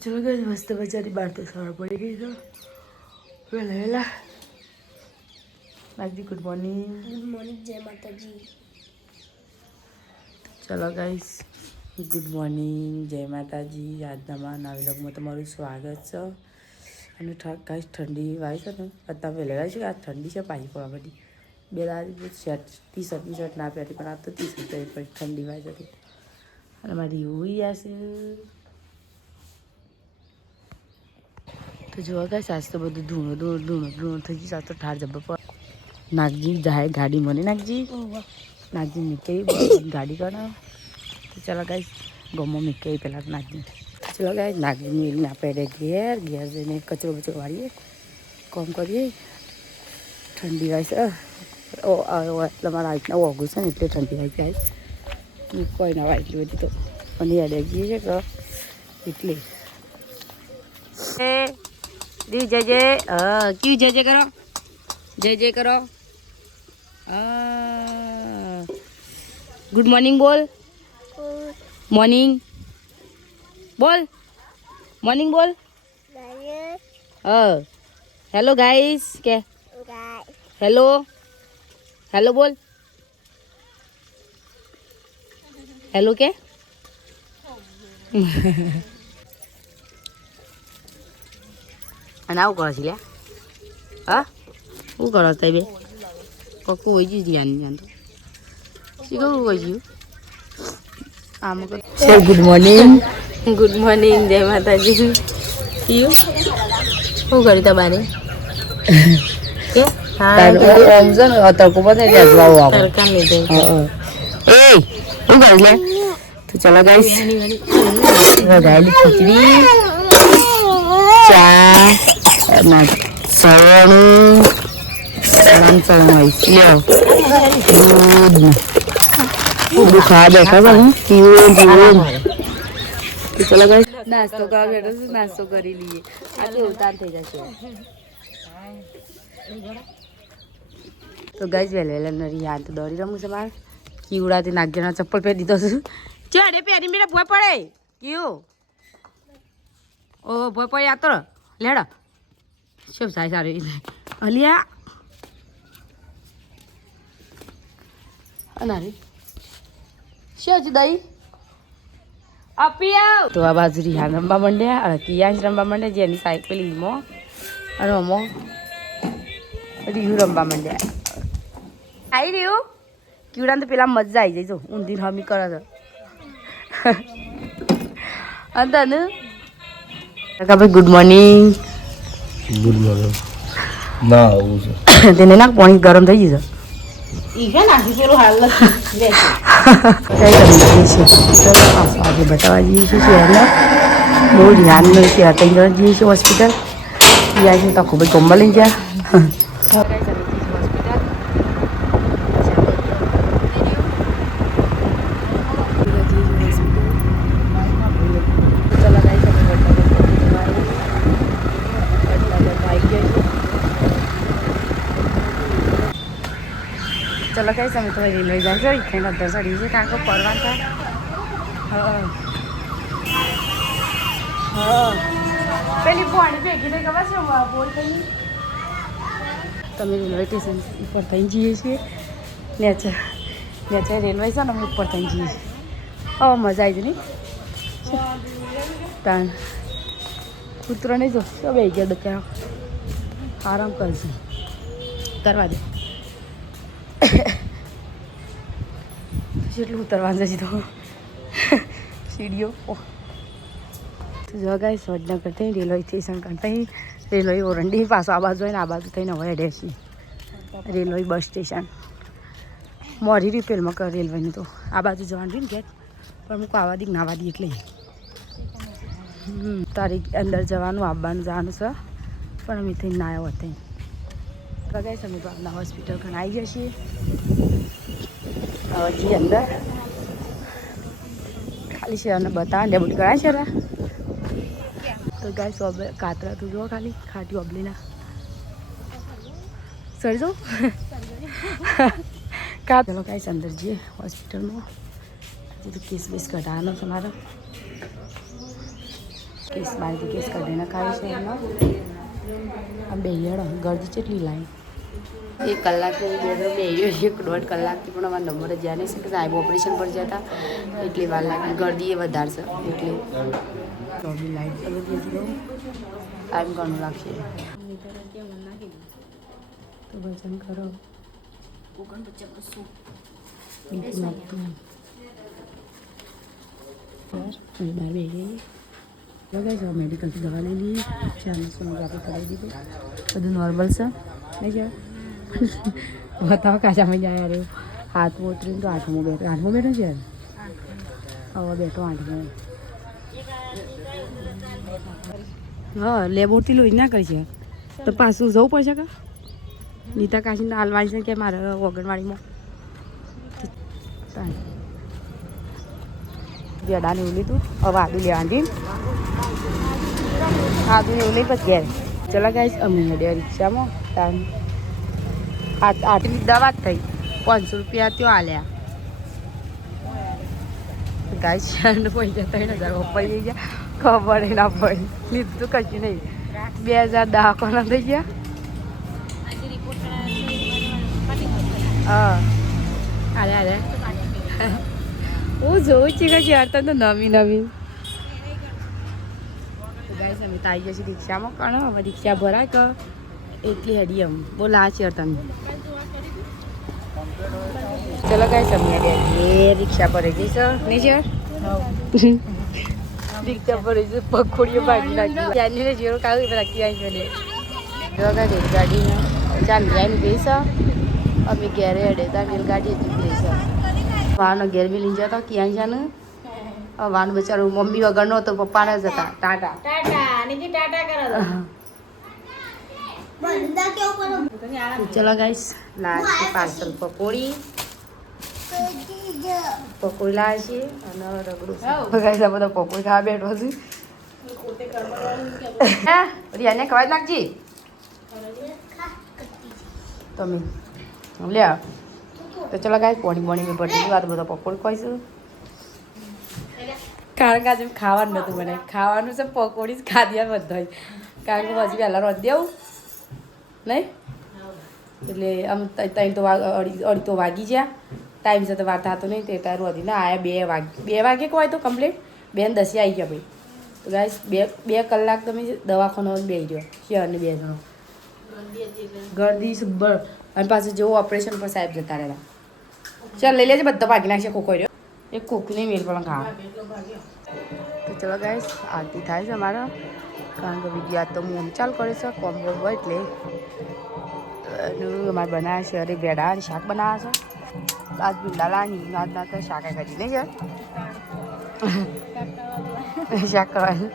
ચલો ગઈ મસ્ત મજાની બહાર તો સવાર પડી ગઈ તો વહેલા વહેલા નાગજી ગુડ મોર્નિંગ જય માતાજી. ચલો ગાઈસ ગુડ મોર્નિંગ જય માતાજી. આજના નવા વ્લોગમાં તમારું સ્વાગત છે. અને ગાઈસ ઠંડી વાય છે ને અત્યારે વહેલા ગાય છે. આ ઠંડી છે પાછી પડવા બધી બે દાદી શર્ટ ટી શર્ટ ના પહેરી પણ આ તો ટી શર્ટ પહેરી પડી ઠંડી વાય છે. અને મારી એવું છે તો જોવા ગાઈસ આજ તો બધું ધૂણું થઈ ગયું. આજ તો ઠાર જબ્બર પર નાગજી જાય ગાડી મને નાગજી નીકળી ગાડી કરો તો ચાલો ગાઈસ ગમો નીકળી પેલા નાગજી ચલો ગાઈસ નાગજી મેળીને આપણે ઘેર જઈને કચરો બચરો વાળીએ કોમ કરીએ. ઠંડી વાય છે તમારા રીતના ઓગું છે ને એટલે ઠંડી વાય જાય કોઈ ના વાય એટલી બધી તો પણ યાદ આવી છે કે એટલે દી જય જય ક્યુ જય જય કરો જય કરો. ગુડ મોર્નિંગ બોલ મોર્નિંગ બોલ મોર્નિંગ બોલ. હેલો ગાઈસ કે હેલો બોલ હેલો કે અને આવું કરો છે લ્યા હા શું કરો તઈ બે કકું હોય ગયું ધ્યાન તો શીખવું હોય ગયું આમ ગુડ મોર્નિંગ જય માતાજી. શું કર્યું તમારે કે તો ચલો ગાઈસ વઘારેલી ખીચડી ચા સવણું ખાવા બેઠા ચલો ગાઈસ નાસ્તો કરવા બેઠો છું. નાસ્તો કરી લઈએ આ તો ઉતાર થઈ જશે. તો ગાઈસ વહેલા નરી યાદ તો દોડી રમું છે મારે કીવડાથી નાગેના ચપ્પલ પહેરી દીધો છું. ચડે પહેરી મેરા ભોય પડે કયું ઓ ભોય પડે યાત્ર લેડા શું થાય સારી અલિયા અનારી શું છે દઈ આપી આવ. તો આ બાજુ રિહાન રમવા માંડ્યા અને કિયાંશ રમવા માંડ્યા જેની સાઈડ પેલી ઈમો અને અમો રીહુ રમવા માંડ્યા. આવી રહ્યું કીવડાને તો પેલા મજા આવી જાય જો ઊંધી હમી કરે છે અંતન ભાઈ ગુડ મોર્નિંગ ના આવું છે તેને ના પાણી ગરમ થઈ ગયું છે બતાવવા જઈએ છીએ શહેરના બહુ ધ્યાન નહીં છે. 3 જણ જઈએ છીએ હોસ્પિટલ ગયા છે તો ખૂબ જ ગમવા લઈ ગયા. ચલો કઈ તમે તો રેલવે જાય છો ઇથેન અધર ચડી છે કારણ કે પરવાન થાય. પેલી પોણી ભેગી નહીં ખબર છે બોલ થઈ તમે રેલવે સ્ટેશન ઉપર થઈ જઈએ છીએ નેચર રેલવે છે ને અમે ઉપર થઈ જઈએ છીએ. મજા આવી જાય નહીં તાણ કૂતરો નહીં જો શું બે ગયા ડક્યા આરામ કરશે કરવા દે જેટલું ઉતરવાનું છે તો સીડીઓ તો જો ગાઈસ વડનગર થઈ રેલવે સ્ટેશન કંઈ રેલવે ઓરંડી પાછો આ બાજુ હોય ને આ બાજુ થઈને હવે એડેસી રેલવે બસ સ્ટેશન મોરી રિપેરમાં કર રેલવેની તો આ બાજુ જવાનું રહ્યું ને ગેટ પણ મૂકો આવા દી નાવા દી એટલે તારીખ અંદર જવાનું આવવાનું જવાનું છે પણ અમે થઈને ના આવ્યો ત્યાં ગાઈસ અમે તો આપણા હોસ્પિટલ ખાને આવી ગયા છીએ હજી અંદર ખાલી છે અને બતાવે ડેબુટ કરાય છે તો ગાઈસ કાતરા તું જો ખાલી ખાટી ઓબલીના સરજો ચલો ગાઈસ અંદર જઈએ હોસ્પિટલમાં હજી તો કેસ બેસ કઢાવવાનો છે મારો કેસ બાંધી કેસ કાઢીને ખાય છે એમાં આ બે ગરજી કેટલી લાઈ 1 કલાકની બે 1.5 કલાકથી પણ અમારા નંબર જ જ્યાં નહીં કે સાહેબ ઓપરેશન પર જતા એટલી વાર લાગી ગરદી એ વધારે છે એટલે તો બી લાઈટ ચાલુ થઈ ગયો ટાઈમ ઘણું લાગશે તો ભજન કરો લગાવી મેડિકલથી દવા લઈ લઈએ ચાનું સોનોગ્રાફી કરાવી દીધું બધું નોર્મલ છે નહીં છે બતાવો કાચામાં જાય યાર હાથમાં ઉતરીને તો આઠમો બેઠો છે હવે બેઠો 8મો હા લેબોરથી લોહી ના કરી છે તો પાછું જવું પડશે કા નીતા કાશીને હાલવાની છે કે મારે વગણવાડીમાં વેડાને એવું લીધું હવે આદુ લેવાની આદુ એવું લઈ પછી ઘેર ચલા ગાઈશ અમે હેડ્યા રિક્ષામાં ટાઈમ આટલી દવા જ થઈ 500 રૂપિયા ત્યાં આલ્યા ગાઈશ પૈસા 3000 વપાઈ ગયા ખબર ના પડી લીધું કશું નહીં 2010 કોના થઈ ગયા હા અરે હું જોઉં છું કે યાર તને નવી ગાઈસ અમે તાઈ જશે રિક્ષામાં કણ હવે રિક્ષા ભરાય કે એટલી હેડી એમ બોલા છે તમે ચલો ગાઈસ અમે હેડી રિક્ષા ભરાઈ જઈશ નહીં છે રિક્ષા ભરાઈ જઈશ પકોડીઓ ભાગી નાખી ત્યાંની જેવો કાઢી રાખી આવી મને જો ગાડી ગાડી ચાલ જઈને ગઈશ અમે ઘેરે હેડે તા રેલગાડી જ ગઈશ વાહનો ઘેર બી લઈ જતા ક્યાં છે ને વાન બચારું મમ્મી વગરનો હતો પપ્પાને જ હતા ટાટા ચલો ગાઈસ લાવે પાર્સલ પકોડી લાવે છે અને રગડું ગાઈસ આ બધા પકોડી ખાવા બેઠો છે રિયાને ખવાય નાખજી તમે લે તો ચલો ગાઈસ પોણી મેં ભરી વાત બધા પકોડી ખાઈશું કારણ કે આજે ખાવાનું નહોતું મને ખાવાનું છે પકોડી જ ખાધી બધા કારણ કે પછી વહેલા રોજ દેવું નહીં એટલે આમ ત્રણ તો અઢી તો વાગી ગયા ટાઈમ સાથે વાર થતો નહીં તે તારું હતી ને આયા 2 વાગે કોઈ તો કમ્પ્લીટ 2 ને 10 આવી ગયા ભાઈ તો ગાઈસ 2 કલાક તમે દવાખાનામાં બેસી ગયો છે અને 2 જણો ગરદી સુબર અને પાછું જેવું ઓપરેશન પર સાહેબ જતા રહેલા ચાલ લઈ લેજે બધા ભાગી નાખશે ખોખો રહ્યો એક ખોખું નહીં મેલ પણ ખાવા તો ચલો ગાઈસ આરતી થાય છે અમારા કારણ કે વિડીયો તો હું ચાલ કરે છે કોમ્બો હોય એટલે અમારે બનાવે છે અરે ભેડા અને શાક બનાવે છે આજ ભીંડા લાની ના તો શાક કરી નહીં છે શાક કરવાનું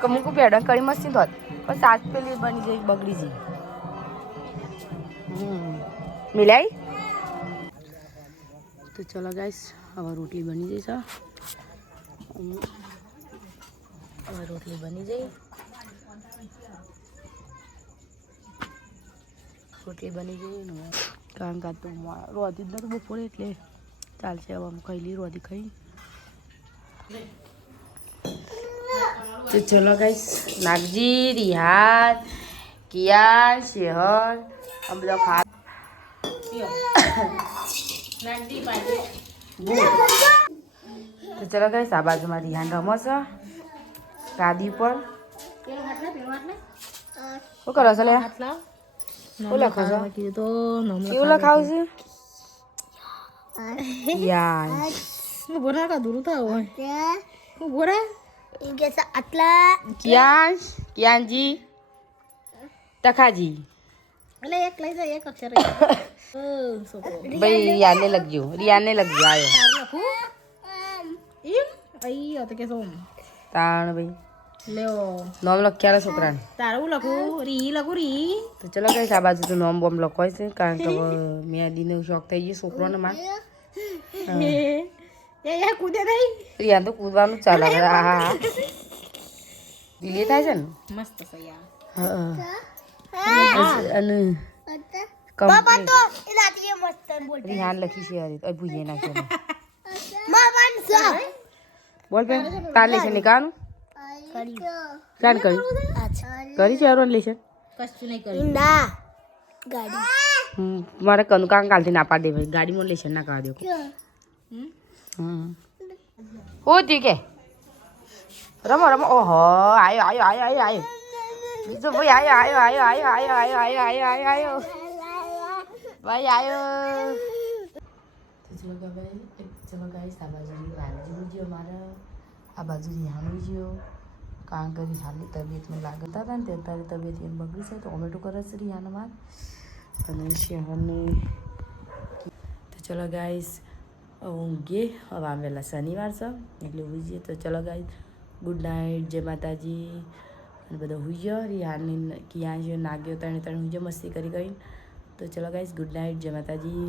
કમુક ભેડા કરી મસ્તી હોત પણ સાત પેલી બની જઈ બગડી જઈ મિલાઈ તો ચલો ગાઈસ હવે રોટલી બની જઈશ હવે રોટલી બની જઈ કારણ કે તો રોધી જ નતું બપોરે એટલે ચાલશે હવે આમ ખાઈ લઈ રોધી ખાઈ તો ચલો ગાઈસ નાગજી રિહાન કિયા શેહર આમ બધા ખા તો ચલો ગાઈસ આ બાજુમાં રિહાન રમો છે ગાદી પર શું કરો છો લે શું લખો છો કેવું લખાવું છે યાર હું બોરા કા દૂર થાવ હું બોરા ઇંગ્લિશ આટલા ક્યાંજી તખાજી એટલે એક લઈ જાય એક અક્ષર ભાઈ રિયાને લખજો આયો લખું એમ આઈ તો કે સોમ તાણ ભાઈ લેઓ નામ લખ્યા છોકરાને તારું લખું રી તો ચલો કઈ આ બાજુ તો નામ બોમ લખવાય છે કારણ કે મેદીનો શોખ થઈ ગયો છોકરોને માં એ કૂદે નહીં રિયા તો કૂદવાનું ચાલે હા દિલે થાય છે ને મસ્ત છે યાર હા અને બાબા તો એનાથી મસ્ત બોલ રિહાન લખી છે અરે તો ભૂયે નાખ્યો મામન સા બોલ બે તાલે છે નિકાનું ક્યાં કરી કરી છે અરવન લેશન કશું નહીં કર્યું ના ગાડી મારે કનું કામ કાલથી ના પાડી દે ભાઈ ગાડીમાં લેશન ના કરવા દો હું થયું કે રમો રમો ઓહો આયો આયો આયો આયો આયો બીજો ભાઈ આયો આયો આયો આયો આયો આયો આયો આયો આયો ભાઈ આયો ચલો ગાઈસ આ બાજુ રાંધવું ગયો મારે આ બાજુ રિહાણું ગયો કામ કરી હાલની તબિયતમાં લાગતા હતા ને ત્યારે તબિયત એમ બગડી છે તો ટોમેટો કરે છે રિહાનમાં અને શહેરને તો ચલો ગાઈસ ઊંઘીએ હવે આમ વહેલા શનિવાર છે એટલે ઊંઘી જઈએ તો ચલો ગાઈસ ગુડ નાઇટ જય માતાજી અને બધો હુઈ ગયો રિહાની ક્યાં છે નાગ્યો ત્રણે ત્રણ હુઈ ગયો મસ્તી કરી તો ચલો ગાઈસ ગુડ નાઇટ જય માતાજી